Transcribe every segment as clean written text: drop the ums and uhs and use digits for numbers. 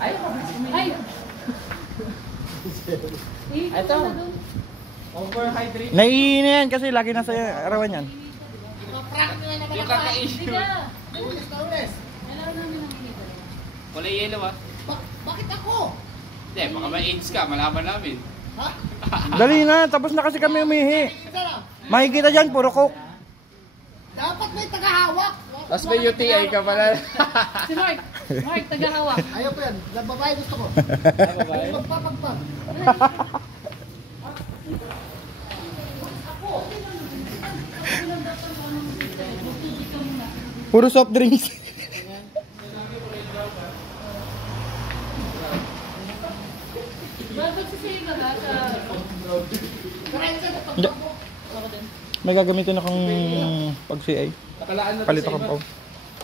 Ay, Ay! ito. Overhydrate. Naiihi na yan kasi lagi nasa arawan yan. Yung kakaisip. Kulay yellow ah. Bakit ako? Hindi, baka may AIDS ka, malaman namin. Ha? Dali na, tapos na kasi kami umihi. Makikita dyan, puro coke. Dapat may tagahawak. Tapos may UTI ka pala. Si Mark! Mark, tagahawak. Ayaw ko yan. Babae gusto ko. Babae? Magpapagpag. Puro soft drinks. Bakit sisingin ka ba sa... May gagamitin akong pag-CA. Nakalaan na Palit akong pao.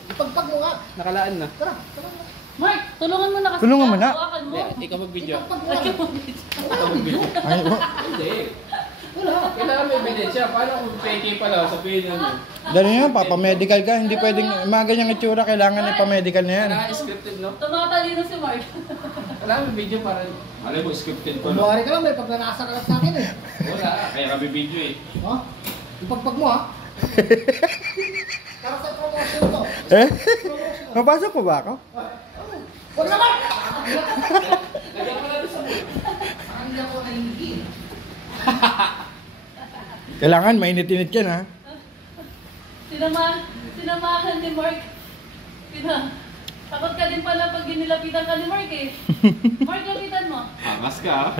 Ipagpag mo nga. Nakalaan na. Tara, tara. Mark, tulungan mo na kasi. Tulungan mo na. Hawakan mo. Hindi, ikaw mag-video. Ipagpag mo nga. Ikaw mag-video. Ay, Hindi. Kailangan may ebidensya. Paano kung peke pala, sabihin namin. dali na, papamedical ka. Hindi pwedeng, mga ganyang itsura, kailangan ipamedical na yan. Kailangan scripted, no? Tumatalino si Mark. Kailangan may video para, alam mo, scripted ko, no? Kumawari ka lang, may pagnanasa ka lang sa akin eh. Wala, kaya kami video eh. Ha? Ipagpag mo ha. Para sa promotion to. Eh? Mapasok po ba ako? Huwag naman! Lagyan ko lang sa mula. Parang hindi ako nahihigil. Kailangan, mainit-init yan ha. Sinamahan ni Mark. Takot ka din pala pag ginilapitan ka ni Mark eh. Mark, lapitan mo. Angas ka, ha?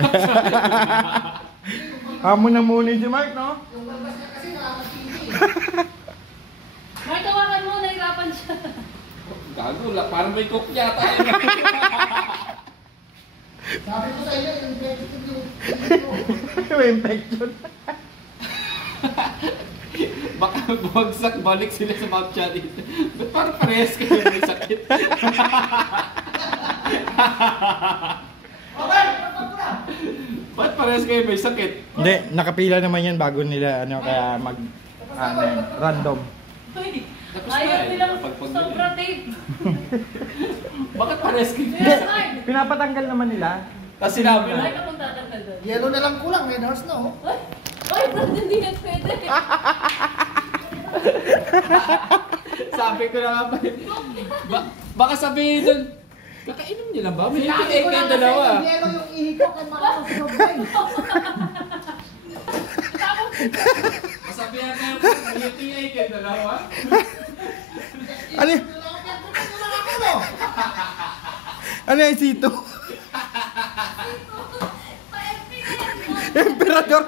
Hamon na muna si Mark, no? Yung labas niya kasi nakakasindi. Mark, hawakan mo. Nahirapan siya. Gago, parang may cook yata. Sabi ko sa iyo, yung negative yung May infection. Baka bumagsak, balik sila sa mouth chat dito. Ba't parang parehas kayo may sakit? Okay, ipagpag mo na. Ba't parehas kayo may sakit? Hindi, nakapila naman yan bago nila, kaya random. Uy, Tapos ayaw na eh, nilang pagpag- sobra tape. Bakit parehas kayo may Yes, sakit? Mark. Pinapatanggal naman nila. Tapos sinabi Mark, na. akong tatanggal doon. Yellow na lang kulang, may nurse na oh. Ay, Brad, hindi yan pwede. Sabi ko na nga pa. Baka sabihin doon, kakainom niyo lang ba? May Sinabi UTI ko kayo na dalawa. kasi yung yellow yung ihi ko kaya makakasunod din. Masabihan na yung may UTI kayo dalawa. Ano y- ano yung sito? Emperador.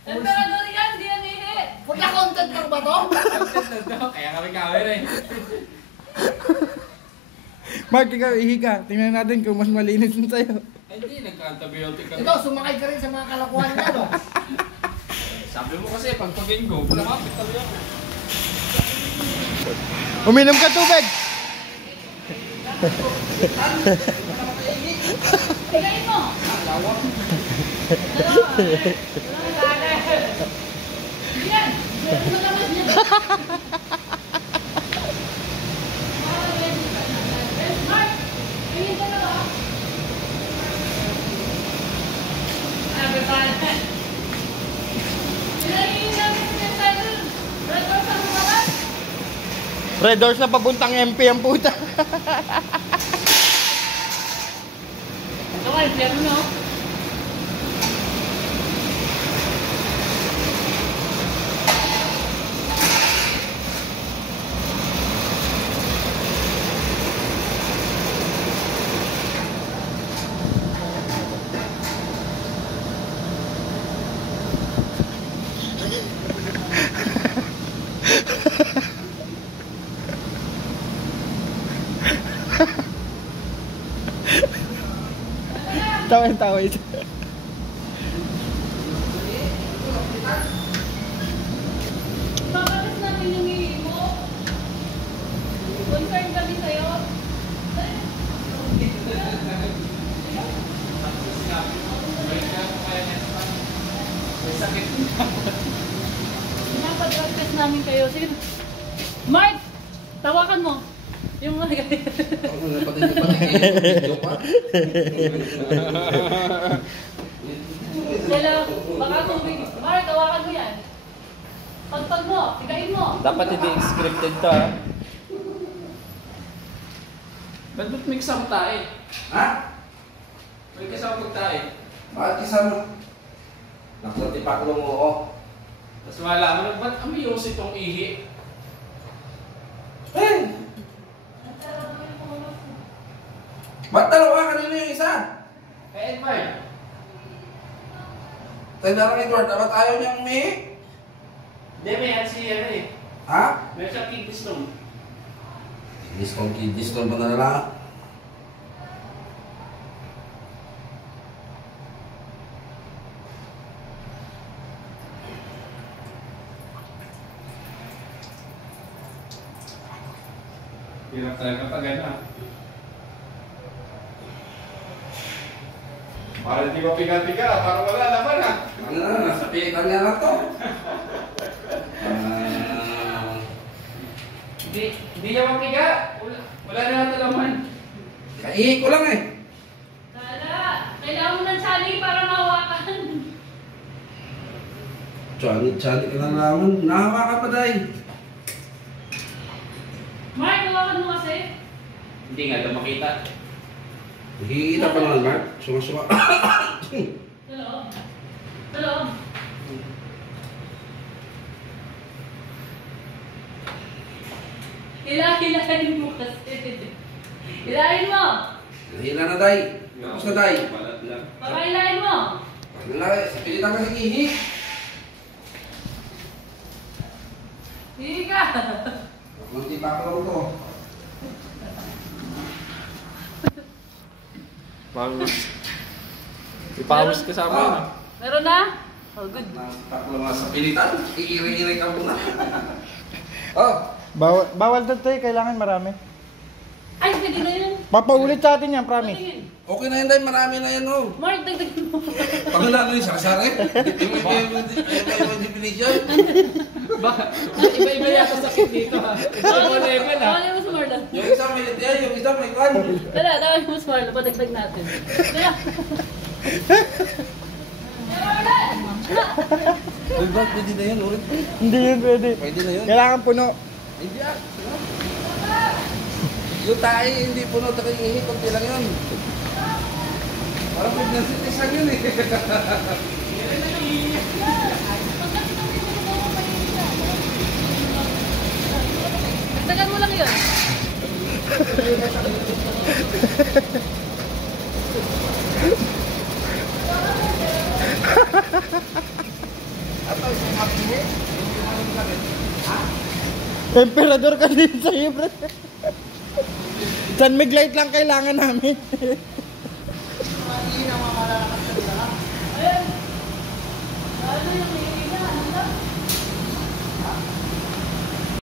Emperador yan, hindi yan ihi. Punta content lang ba to? Kaya kami kawin eh. Mark, ikaw ihi ka. Tingnan natin kung mas malinis yun sa'yo. Hindi, nagka-antibiotic kami. Ikaw, sumakay ka rin sa mga kalakuhan na no? Sabi mo kasi, pagpagin ko, lumapit talaga ako. Uminom ka tubig. Tigayin mo. Lawak. Yan. Sa labas niya. Mark, tingin ka na ba? Sabi ba? Pinahingin namin si Title. Red Horse ang lumabas. Red Doors na papuntang MP ang puta. Ito ka, impyerno no? Tawa ito. Papatas namin yung hihi mo. Concern kami sa'yo. May sakit. Pinapag-drug test namin kayo. Sige. Mark! Tawakan mo. Yung mga ganyan. Ako na pati video pa. Kaya, baka tubig. Mark, tawakan mo yan. Pagpag mo, tigain mo. Dapat hindi scripted to ha. Ba't may kasama tayo? Ha? May kasama tayo. Bakit kasama? Nakatipak mo oo. Tapos malaman na, ba't amiyos itong ihi? Eh! Ba't dalawa kanina yung isa? Eh, Edward. Tayo na lang Edward, dapat ayaw niyang umihi? Hindi, may si ano eh. Ha? May siya kidney stone. Kidney stone pa na lang. Hirap talaga pag ano. Parang di ba piga-piga, parang wala naman ha. Ano na, nasa pitan niya na to. Hindi niya mapiga. Wala na natin laman. Kaihi ko lang eh. Tala, kailangan mo ng chali para mahawakan. Chani ka lang naman. Nahawa ka pa dahil. Mark, hawakan mo kasi. Hindi nga daw makita. Hihita pa naman, Mark. Suma-suma. Hello? Hello? Hilahin mo kasi. Hilahin mo! Nahila na dahil. Tapos na dahil. Balat lang. Pakailahin mo! Nalaki, sa pilitan kasi kihi. Hindi ka! Magtipak lang to. Pawis. Ipawis kasama yun. Meron na? Oh, good. Nagtipak lang nga sa pilitan. Iiring-iring ka muna. Oh. Bawal to tayo, kailangan marami. Ay, pwede na yun. Papaulit sa atin yan, promise. Patingin. Okay na yun dahil marami na yan oh. Mark, dagdagan mo. Pag wala na yung sakasari. Yung definition. Iba-iba yata sakit dito ha. Iba level ha. Tawagin mo si Marlon. Yung isa may litiyan, yung isa may kwan. Tala, tawagin mo si Marlon. Padagdag natin. Tala. Uy, Brad, pwede na yan, ulit. Hindi yun pwede. Pwede na yun. Kailangan puno. Hindi ah. Yung tayo, hindi puno tayo ihi, kunti lang yun. Parang pregnancy test lang yun eh. Dagdagan mo lang yun. Emperador ka din sa'yo, bro. San Mig light lang kailangan namin. Hindi na mamalala.